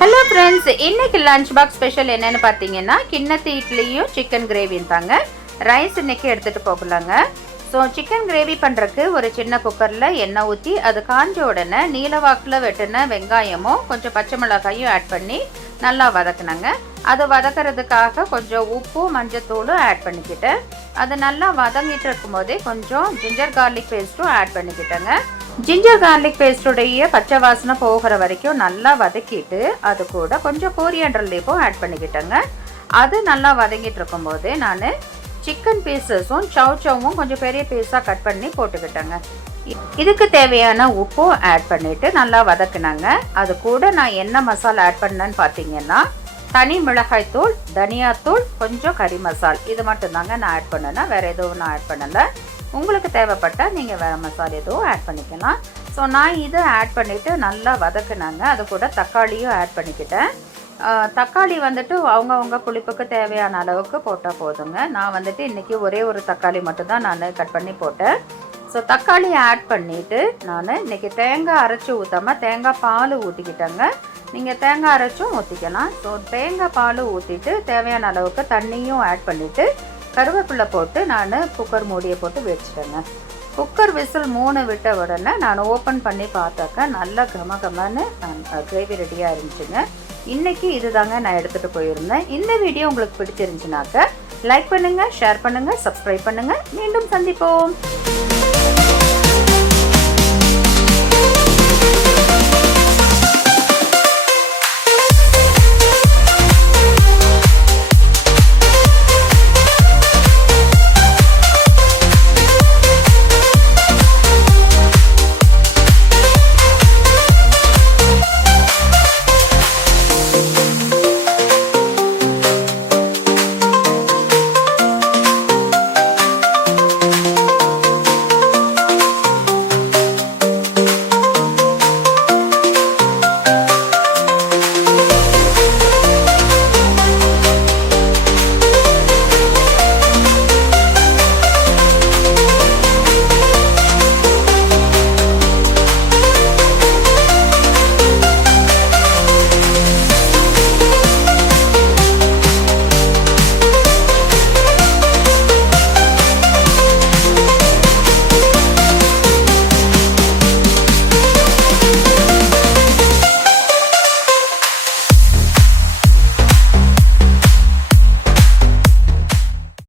Hello friends, இன்னைக்கு lunch box special என்னன்னு பார்த்தீங்கன்னா கிண்ணத்து இட்லியும் சிக்கன் கிரேவியும் தாங்க. ரைஸ் இன்னைக்கு எடுத்துகிட்டு போகலாங்க. ஸோ சிக்கன் கிரேவி பண்ணுறதுக்கு ஒரு சின்ன குக்கரில் எண்ணெய் ஊற்றி அது காஞ்ச உடனே நீலவாக்கில் வெட்டின வெங்காயமும் கொஞ்சம் பச்சை மிளகாயும் ஆட் பண்ணி நல்லா வதக்குனாங்க. அது வதக்கிறதுக்காக கொஞ்சம் உப்பும் மஞ்சத்தூளும் ஆட் பண்ணிக்கிட்டேன். அது நல்லா வதங்கிட்டு இருக்கும் போதே கொஞ்சம் ஜிஞ்சர் கார்லிக் பேஸ்ட்டும் ஆட் பண்ணிக்கிட்டேங்க. ஜிஞ்சர் கார்லிக் பேஸ்டுடைய பச்சை வாசனை போகிற வரைக்கும் நல்லா வதக்கிட்டு அது கூட கொஞ்சம் கோரியண்டர் லீஃபும் ஆட் பண்ணிக்கிட்டேங்க. அது நல்லா வதங்கிட்டு இருக்கும்போது நான் சிக்கன் பீசஸும் சவுச்சவும் கொஞ்சம் பெரிய பீஸாக கட் பண்ணி போட்டுக்கிட்டேங்க. இதுக்கு தேவையான உப்பும் ஆட் பண்ணிவிட்டு நல்லா வதக்குனாங்க. அது கூட நான் என்ன மசாலா ஆட் பண்ணேன்னு பார்த்தீங்கன்னா தனி மிளகாய் தூள், தனியாத்தூள், கொஞ்சம் கறி மசால், இது மட்டும்தாங்க நான் ஆட் பண்ணேன்னா, வேறு எதுவும் நான் ஆட் பண்ணலை. உங்களுக்கு தேவைப்பட்டால் நீங்கள் வேறு மசாலா எதுவும் ஆட் பண்ணிக்கலாம். ஸோ நான் இதை ஆட் பண்ணிவிட்டு நல்லா வதக்குனாங்க. அது கூட தக்காளியும் ஆட் பண்ணிக்கிட்டேன். தக்காளி வந்துட்டு அவங்கவுங்க புளிப்புக்கு தேவையான அளவுக்கு போட்டால் போதுங்க. நான் வந்துட்டு இன்றைக்கி ஒரே ஒரு தக்காளி மட்டும்தான் நான் கட் பண்ணி போட்டேன். ஸோ தக்காளி ஆட் பண்ணிவிட்டு நான் இன்றைக்கி தேங்காய் அரைச்சி ஊற்றாமல் தேங்காய் பால் ஊற்றிக்கிட்டேங்க. நீங்கள் தேங்காய் அரைச்சும் ஊற்றிக்கலாம். ஸோ தேங்காய் பால் ஊற்றிட்டு தேவையான அளவுக்கு தண்ணியும் ஆட் பண்ணிவிட்டு கருவேப்பிலை போட்டு நான் குக்கர் மூடியை போட்டு வச்சுட்டேங்க. குக்கர் விசில் 3 விட்ட உடனே நான் ஓப்பன் பண்ணி பார்த்தாக்க நல்லா கமகமான கிரேவி ரெடியாக இருந்துச்சுங்க. இன்றைக்கி இதுதாங்க நான் எடுத்துகிட்டு போயிருந்தேன். இந்த வீடியோ உங்களுக்கு பிடிச்சிருந்துச்சுனாக்க லைக் பண்ணுங்கள், ஷேர் பண்ணுங்கள், சப்ஸ்கிரைப் பண்ணுங்கள். மீண்டும் சந்திப்போம்.